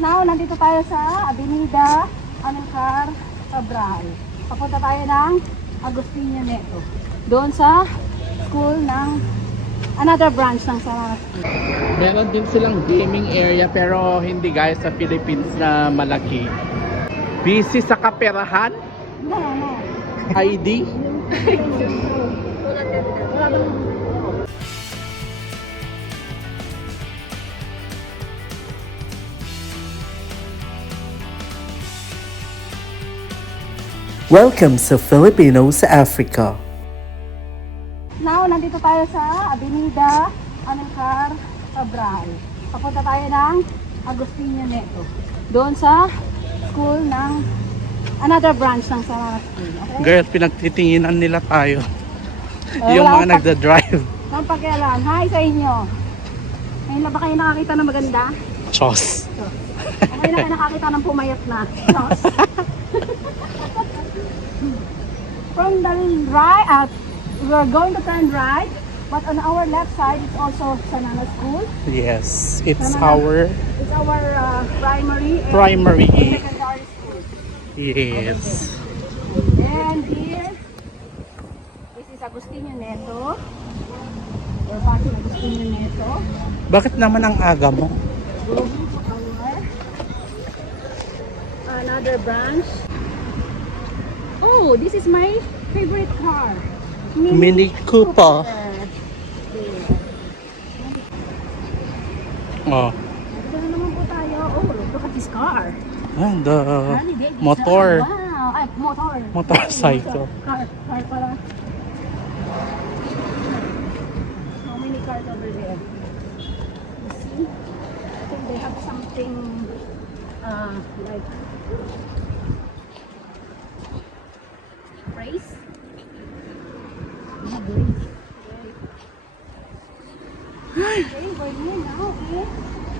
Now, nandito tayo sa Avenida Amilcar Cabral. Papunta tayo ng Agustinio Neto. Doon sa school ng another branch ng Samara School. Meron din silang gaming area pero hindi guys sa Philippines na malaki. Busy sa kaperahan? No. ID? Welcome sa Filipino sa Africa. Now, nandito tayo sa Avenida Amilcar Cabral. Papunta tayo ng Agustinio Neto. Doon sa school ng another branch ng Samara School. Okay? Girl, pinagtitinginan nila tayo. Yung Wala mga nagda-drive. Nang pakialam. Hi sa inyo. Ngayon na ba kayo nakakita ng maganda? Chos. Ngayon na kayo nakakita ng pumayat na. Sos. From the right, we're going to turn right, but on our left side is also Sanana School. Yes, it's Sanana. our It's our primary and primary. secondary school. Yes. And here, this is Agustinio Neto. We're passing Agustinio Neto. Bakit naman ang aga mo? Going to our another branch. Oh, this is my favorite car. Mini Cooper. Oh. Dito na naman po tayo. Oh, look at this car. And the Harley Davidson. motor. Wow. Ay, motor. Motorcycle. Car pala. How many cars over there? You see? I think they have something like race. Okay, we're here now in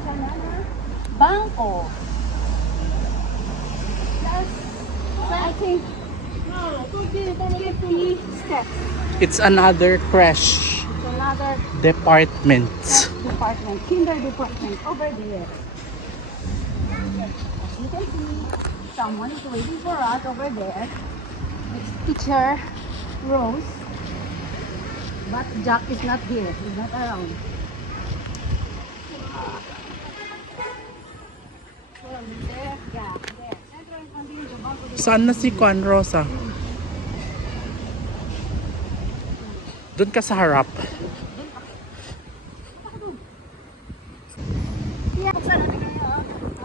Sanana Bangko. Plus, I think, 50 steps. It's another crash It's another department. department, kinder department over there. As you can see, someone is waiting for us over there. It's teacher Rose. But Jack is not here. He's not around. There, yeah, there. Central and Convenience of Bangko de Saan na si Juan Rosa? Doon ka sa harap. Yeah, buksan natin kayo.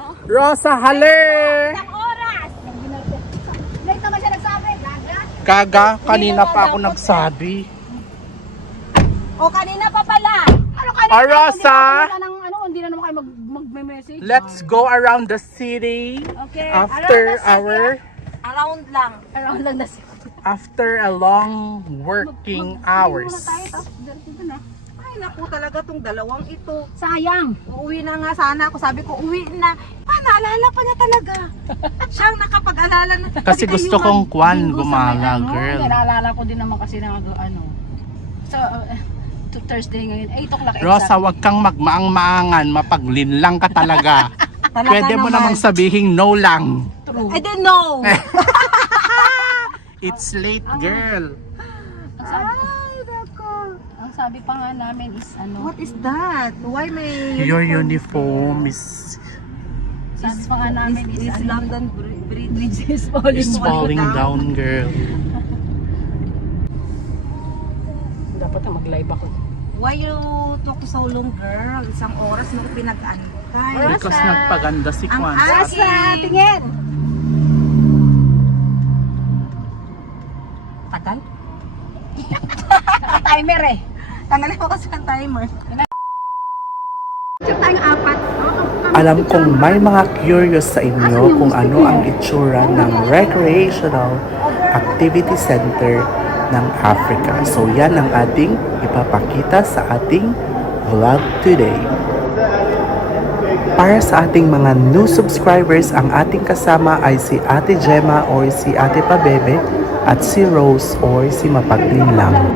Oh. Rosa, haler! Isang oras! Late naman siya nagsabi. Gagas. Kaga, kanina pa ako nagsabi. O kanina pa pala. Ano kanina? Ah, Rosa! Hindi na naman kayo mag-message. Let's go around the city Okay. after our Around lang. Around lang na siya. after a long working hours. Ay, naku talaga tong dalawang ito. Sayang. Uuwi na nga sana ako. Sabi ko, uwi na. Ah, naalala pa niya talaga. Siyang nakapag-alala na. Kasi gusto kong Kwan gumala, girl. Naalala ko din naman kasi na So, Thursday ngayon, 8 o'clock Rosa, wag kang magmaang-maangan, mapaglinlang ka talaga. Pwede mo namang sabihin no lang. True. I didn't know. It's late, girl. Ay, nako. Ang sabi pa nga namin is What is that? Why may Your uniform is sabi pa nga namin is This London Bridge is falling, falling down, girl. dapat na mag-live ako. Why you took so long, girl? Isang oras mo pinag-antay. Because nagpaganda si Ang Kwan. Rosa, tingin! Tagal? Naka-timer eh. Tanggalin mo kasi ang timer. Diyan tayong apat. Alam kong may mga curious sa inyo kung ano ang itsura ng Recreational Activity Center ng Africa. So yan ang ating ipapakita sa ating vlog today. Para sa ating mga new subscribers, ang ating kasama ay si Ate Gemma or si Ate Pabebe at si Rose or si Mapagling lang.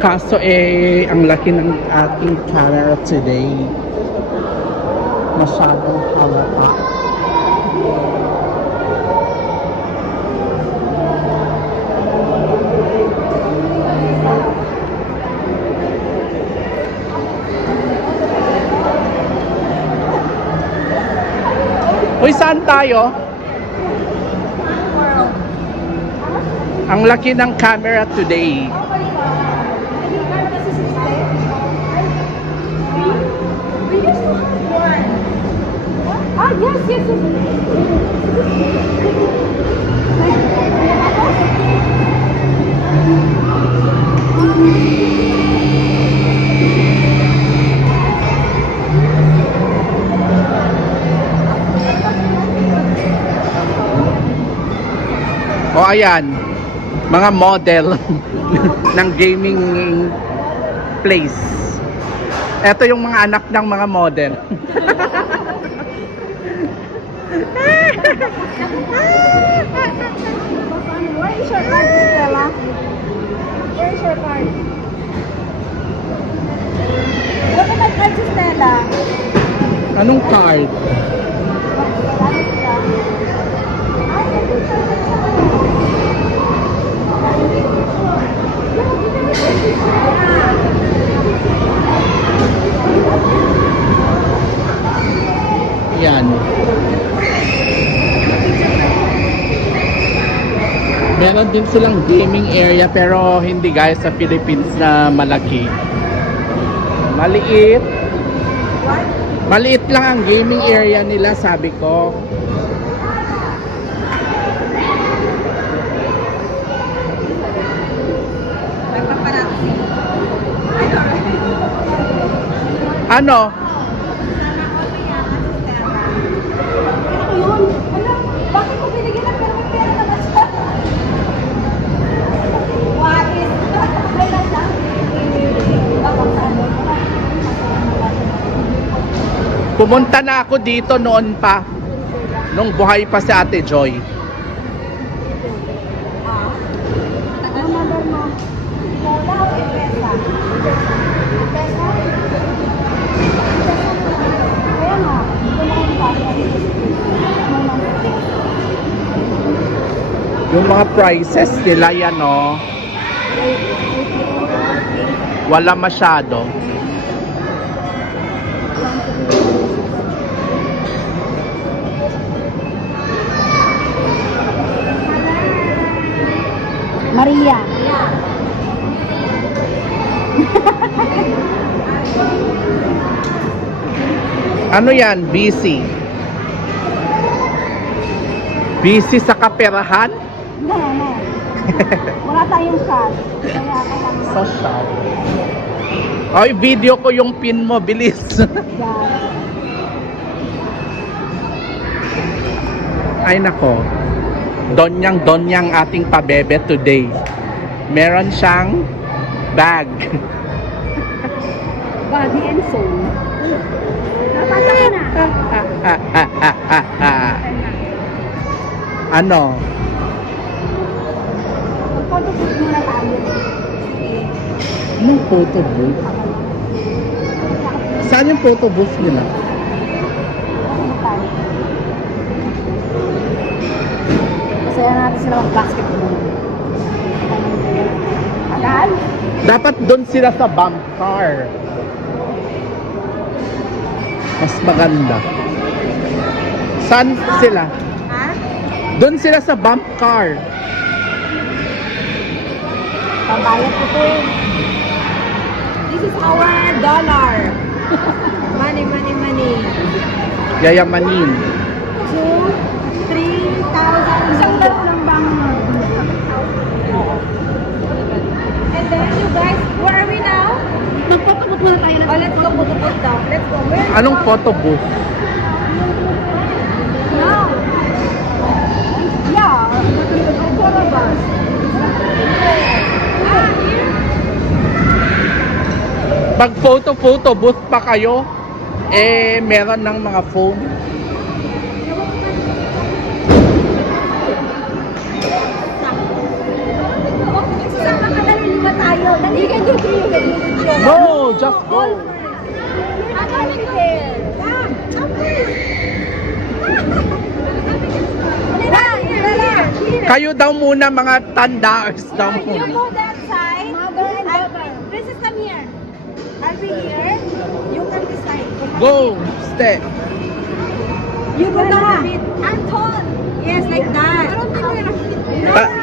Kaso ang laki ng ating camera today. masyadong halata. Uy, saan tayo? Ang laki ng camera today. Ah, yes, yes, yes. O ayan, mga model ng gaming place. Ito yung mga anak ng mga model. Where is your card, Stella? Where is your card? Look at that card, Stella. Anong card? Yan. Meron din silang gaming area pero hindi guys sa Philippines na malaki. Maliit. Maliit lang ang gaming area nila, sabi ko. Ano? Ayun. Ano? Bakit ko binigyan ng pera? May pera naman siya. What is... May lang. Bakit ano? Pumunta na ako dito noon pa. Nung buhay pa si Ate Joy. Ano number mo? Lola o Ipesa? Ipesa? Kaya nga. Ito mo yung password. Yung mga prices nila yan, no? Wala masyado. Maria. Ano yan? Busy. Busy sa kaperahan? Hindi, hindi. Wala tayong cash. Kaya kailangan Social. Ay, video ko yung pin mo. Bilis. yan. Ay, nako. Donyang ating pabebe today. Meron siyang bag. Body and soul. Napasa ka na. Ano? Photo shoot muna tayo. Anong photo booth? Saan yung photo booth nila? Masaya natin sila mag-basketball. Agal? Dapat doon sila sa bump car. Mas maganda. Saan sila? Ha? Doon sila sa bump car. Pambayad ko po. This is our dollar. Money, money, money. Yayamanin. 2, 3,000. Isang laro lang bang And then you guys, where are we now? magpapabot muna tayo na. Oh, let's go photo booth daw. Let's go. Where? Anong photo booth? Now. Yeah. Photo bus. Ah, here. Pag photo booth pa kayo, eh meron ng mga phone. Sasama ka na rin ba tayo? You can do No, just go. I'm not there. Yeah, I'm there. Kayo daw muna mga tandaers daw You muna. go that side. Princess, come here. I'll be here. You come this side. Go! Stay! You go na. Anton. Yes, like that. Ta-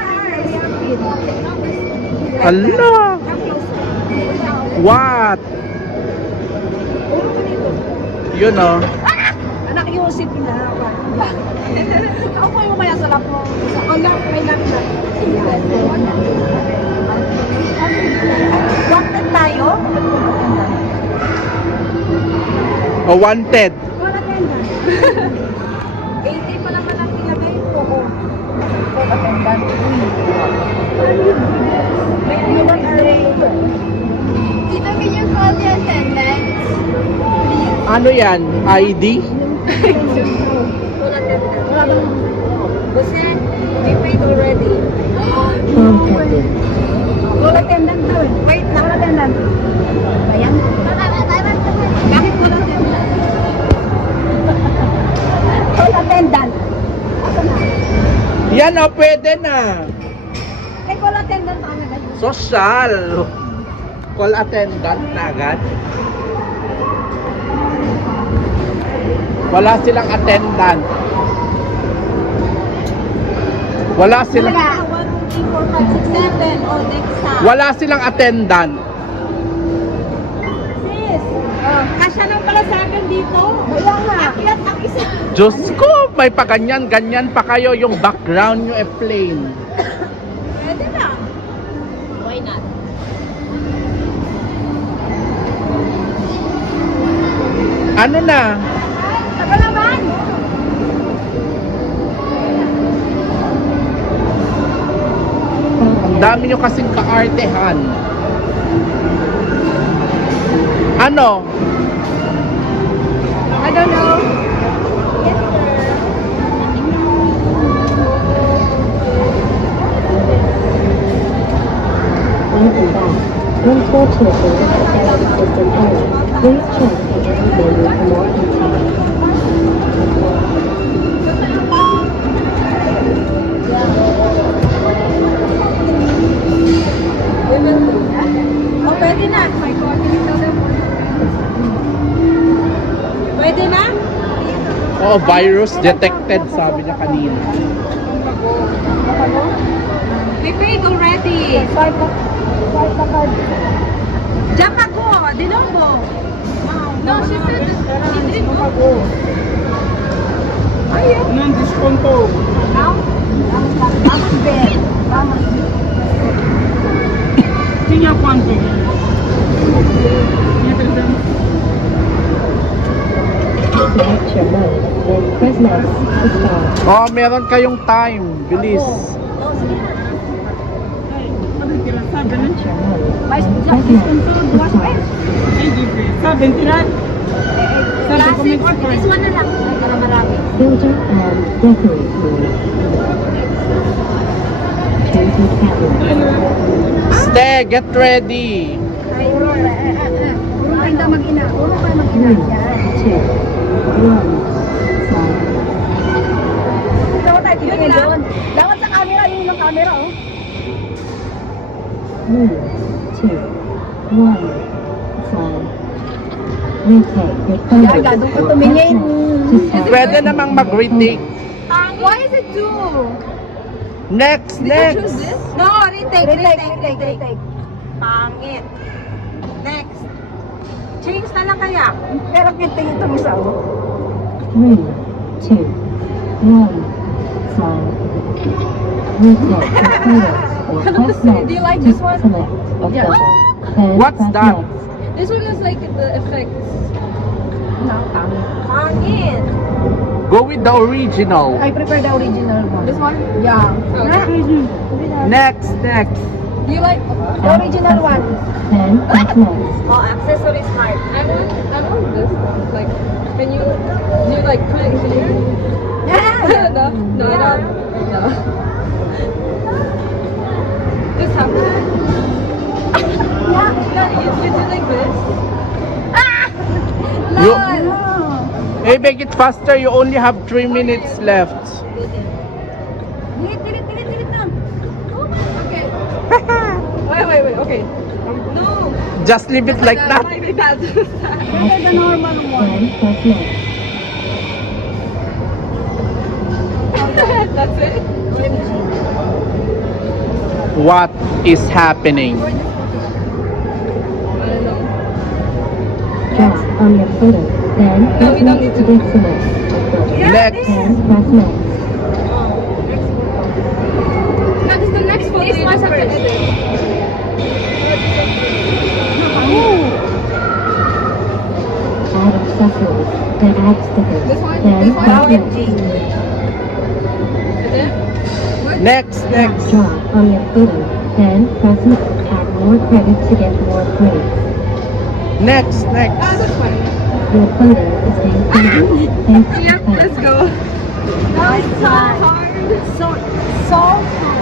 Ala! What? You know. Anak Yusip na. Ako po yung maya sa lap mo. Wala, may lap na. Wanted tayo. O wanted. 80 pa naman ang nilagay ko. Tito, can you call the attendant? Ano yan? ID? Kasi, we paid already. Call attendant daw eh. Wait na. Call attendant. Ayan. Bakit mo lang din? Call attendant. Yan o, pwede na. May call attendant ako na. Social. Call attendant na agad. Wala silang attendant. Wala silang 1, 2, 3, 4, 5, 6, 7. Oh, next time. wala silang attendant. Sis, kasya lang pala sa akin dito. Kaya nga. Akyat ang isa. Diyos ko, may paganyan-ganyan pa kayo yung background nyo plain. Pwede na. Why not? Ano na? Tagal naman. Ang dami nyo kasing kaartehan. Ano? I don't know. Unfortunately, there is a system error. Please check the end menu for more details. Oh, pwede na. Pwede na? Oh, virus detected, sabi niya kanina. We paid already. Swipe na card. Diyan pa go. Dinombo. No, she said she didn't go. Anong diskonto? Vamos ver. Vamos. Tingnan kwanto. Select your mode, then press next to start. Oh, meron kayong time. Bilis. Select your mode, Mas then press next to start. Classic or this one na lang. Para marami. Filter and decorate mode. Choose your camera. Ste, get ready. Puro kayo mag-ina. Puro kayo mag-ina. 3, Yan. 2, 1, start. Ito tayo tingin doon. Dapat sa camera, yung ng camera oh. 3, 2, 1, start. Retake your Yan, gadong ko tumingin. Pwede namang mag-retake. Why is it two? Next, next. No, retake. Retake. Pangit. Next. Change na lang kaya. Pero tingin itong isa oh. 3, 2, 1, start. Retake your photo or press next Do you like to this one? select a Yeah. photo. Then What's press that? next. This one is like the effects. Pangit. Go with the original. I prefer the original one. This one? Yeah. Next, next. Do you like the original one? Then press next. Oh, accessory smart. I want this one. Like, can you do you like put it here? Yeah. No. This happens. Yeah. No, you do like this. You, hey, make it faster. You only have 3 minutes left. Dilit. Wait, okay. No. Just leave it like that. The normal one. And press next. That's it? What is happening? Drop on your photo. Then press next to get select. Next. And press next. That is the next photo you just press. Add accessories. Then add stickers. This one? Then This one? press next. Next, next. Draw on your photo. Then press next. Add more credits to get more points. Next, next. That's fine. Your photo is being saved. Thanks for Yep, playing. let's go. That is so hard. So hard.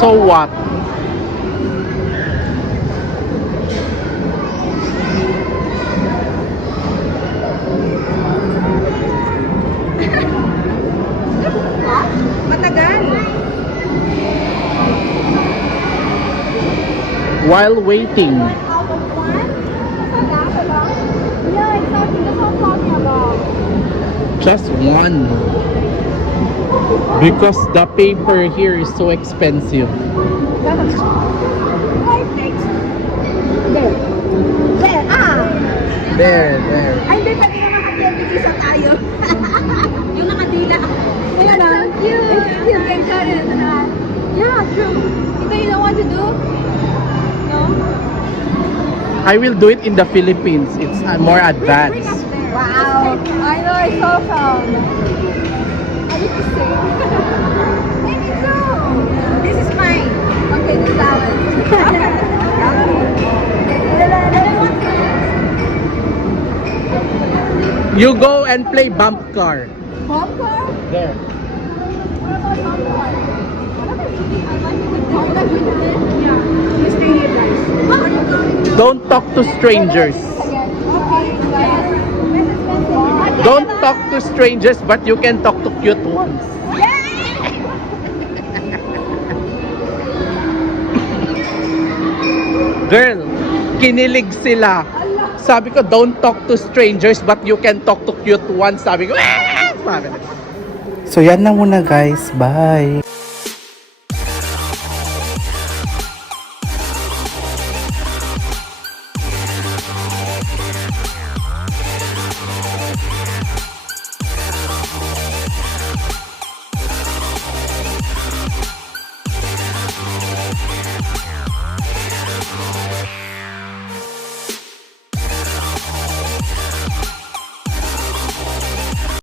So what? Matagal. While waiting, Yeah, exactly. That's what I'm talking about. just one. Because the paper here is so expensive. There. There, there. Ay, hindi. Pwede naman mag-isa tayo. Yung nakadila. Ayan na. So cute. You can cut it. Yeah, true. You don't want to do? No? I will do it in the Philippines. It's more advanced. Wow. I know, I saw some. I need to say. Me too. This is mine. Okay, this salad. You go and play bump car. Popcorn? There. What about popcorn? Yeah. Mystery rice. Don't talk to strangers. Don't talk to strangers, but you can talk to cute ones. Girl, kinilig sila. Sabi ko, don't talk to strangers, but you can talk to cute ones. Sabi ko, "Ah!" Sabi. So yan na muna guys. Bye!